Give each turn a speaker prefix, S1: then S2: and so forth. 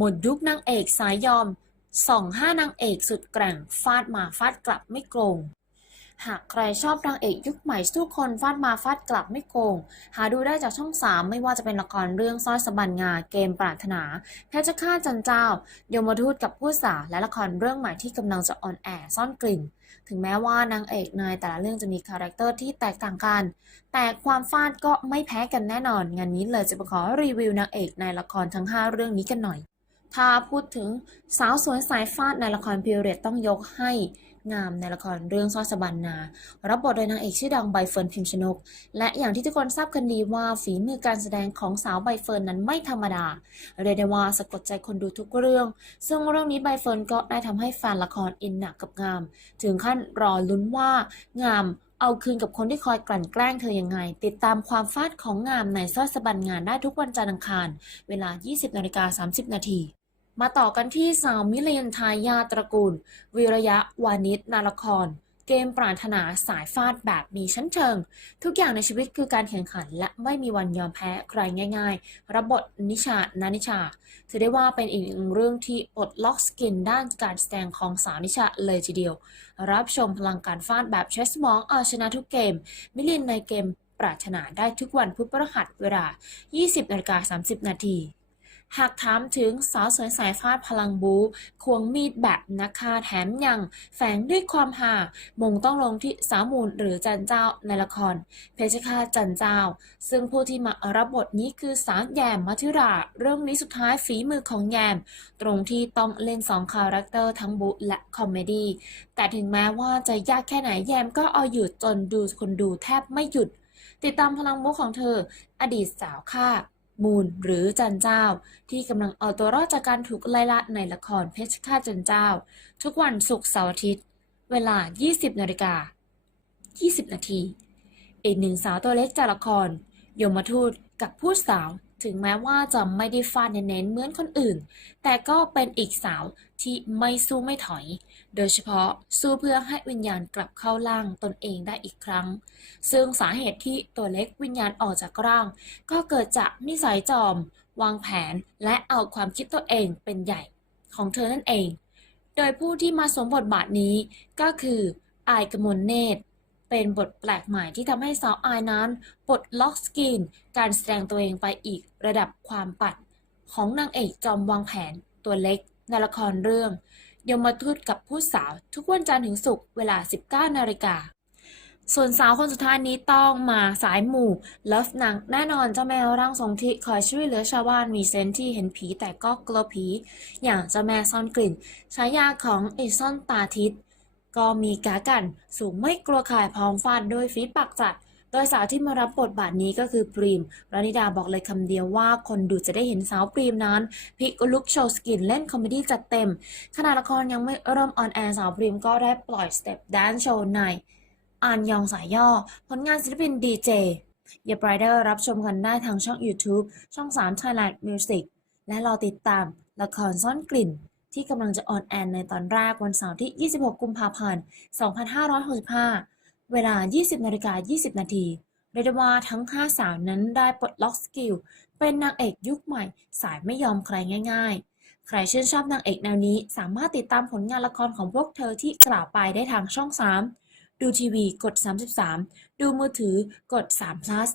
S1: หมดยุคนางเอกสายยอมส่องห้านางเอกสุดแกร่งฟาดมาฟาดกลับไม่โกง หากใครชอบนางเอกยุคใหม่สู้คนฟาดมาฟาดกลับไม่โกง หาดูได้จากช่อง 3 ไม่ว่าจะเป็นละครเรื่องสร้อยสบันงาเกมปรารถนาเพชรฆาตจันเจ้า ยมทูตกับผู้สาและละครเรื่องใหม่ที่กำลังจะออนแอร์ซ่อนกลิ่น ถึงแม้ว่านางเอกในแต่ละเรื่องจะมีคาแรคเตอร์ที่แตกต่างกัน แต่ความฟาดก็ไม่แพ้กันแน่นอน งานนี้เลยจะขอรีวิวนางเอกในละครทั้ง 5 เรื่องนี้กันหน่อย ถ้าพูดถึงสาวสวยสายฟาดในละครพีเรียดต้องยกให้งามในละครเรื่องสร้อยสบันนา รับบทโดยนางเอกชื่อดังใบเฟิร์นพิมชนก และอย่างที่ทุกคนทราบกันดีว่าฝีมือการแสดงของสาวใบเฟิร์นนั้นไม่ธรรมดา เรียกได้ว่าสะกดใจคนดูทุกเรื่อง ซึ่งเรื่องนี้ใบเฟิร์นก็ได้ทำให้แฟนละครอินหนักกับงาม ถึงขั้นรอลุ้นว่างามเอาคืนกับคนที่คอยกลั่นแกล้งเธอยังไง ติดตามความฟาดของงามในสร้อยสบันงานได้ทุกวันจันทร์อังคาร เวลา 20นาฬิกา30 นาที มาต่อกันที่สาวมิเลียนทายาตระกูล วิระยะวานิชนาละคร เกมปรารถนาสายฟาดแบบมีชั้นเชิง ทุกอย่างในชีวิตคือการแข่งขัน และไม่มีวันยอมแพ้ใครง่าย ๆ รับบทนิชานานิชา ถือได้ว่าเป็นอีกหนึ่งเรื่องที่ปลดล็อกสกินด้านการแสดงของสาวนิชาเลยทีเดียว รับชมพลังการฟาดแบบใช้สมองเอาชนะทุกเกม มิลินในเกมปรารถนาได้ทุกวันพุธพฤหัสเวลา 20นาฬิกา30 นาที หากถามถึงสาวสวยสายฟาดพลังบูควงมีดแบบนักฆ่าแถมยังแฝงด้วยความหามงต้องลงที่สาวมูลหรือจันเจ้าในละคร เพชรฆาตจันเจ้า ซึ่งผู้ที่มารับบทนี้คือสาวแยมมัธิรา เรื่องนี้สุดท้ายฝีมือของแยม ตรงที่ต้องเล่นสองคาแรคเตอร์ทั้งบูและคอมเมดี้แต่ถึงแม้ว่าจะยากแค่ไหนแยมก็เอาอยู่จนดูคนดูแทบไม่หยุด ติดตามพลังมุกของเธอ อดีตสาวฆ่า มูลหรือจันเจ้า ที่กำลังเอาตัวรอดจากการถูกไล่ล่าในละครเพชรฆาตจันเจ้า ทุกวันศุกร์เสาร์อาทิตย์ เวลา 20นาฬิกา20 นาที อีกหนึ่งสาวตัวเล็กจากละคร ยมทูตกับผู้สาว ถึงแม้ว่าจะไม่ได้ฟาดเน้นๆเหมือนคนอื่น แต่ก็เป็นอีกสาวที่ไม่สู้ไม่ถอย โดยเฉพาะสู้เพื่อให้วิญญาณกลับเข้าร่างตนเองได้อีกครั้ง ซึ่งสาเหตุที่ตัวเล็กวิญญาณออกจากร่าง ก็เกิดจากนิสัยจอม วางแผนและเอาความคิดตัวเองเป็นใหญ่ของเธอนั่นเอง โดยผู้ที่มาสวมบทบาทนี้ก็คืออายกมลเนตร เป็นบทแปลกใหม่ที่ทำให้สาวอายนั้นปลดล็อกสกิน การแสดงตัวเองไปอีกระดับความปัด ของนางเอกจอมวางแผนตัวเล็กในละครเรื่องยมทูตกับผู้สาวทุกวันจันทร์ถึงศุกร์เวลา 19นาฬิกาส่วนสาวคนสุดท้ายนี้ต้องมาสายหมู่เลิฟหนังแน่นอนเจ้าแมวร่างทรงที่คอยช่วยเหลือชาวบ้านมีเซนที่เห็นผีแต่ก็กลัวผี อย่างเจ้าแม่ซ่อนกลิ่นฉายาของไอซ่อนตาทิศ ก็มีกากันสูงไม่กลัวขายพร้อมฟาดด้วยฝีปากจัด โดยสาวที่มารับบทบาทนี้ก็คือปรีมรานิดาบอกเลยคำเดียวว่าคนดูจะได้เห็นสาวปรีมนั้นพิกลุกโชว์สกินเล่นคอมเมดี้จัดเต็ม ขณะละครยังไม่เริ่มออนแอร์สาวปรีมก็ได้ปล่อยสเต็ปแดนโชว์ในอานยองสายย่อ ผลงานศิลปินดีเจย่าไปเดอร์รับชมกันได้ทางช่อง YouTube ช่อง 3 Thailand Music และรอติดตามละครซ่อนกลิ่น ที่กำลังจะออนแอร์ในตอนแรกวันเสาร์ที่ 26 กุมภาพันธ์ 2565 เวลา 20นาฬิกา20 นาทีเรียกได้ว่าทั้ง 5 สาวนั้นได้ปลดล็อกสกิล เป็นนางเอกยุคใหม่ สายไม่ยอมใครง่าย ๆ ใครชื่นชอบนางเอกแนวนี้สามารถติดตามผลงานละครของพวกเธอที่กล่าวไปได้ทางช่อง 3 ดูทีวีกด 33 ดูมือถือกด3 plus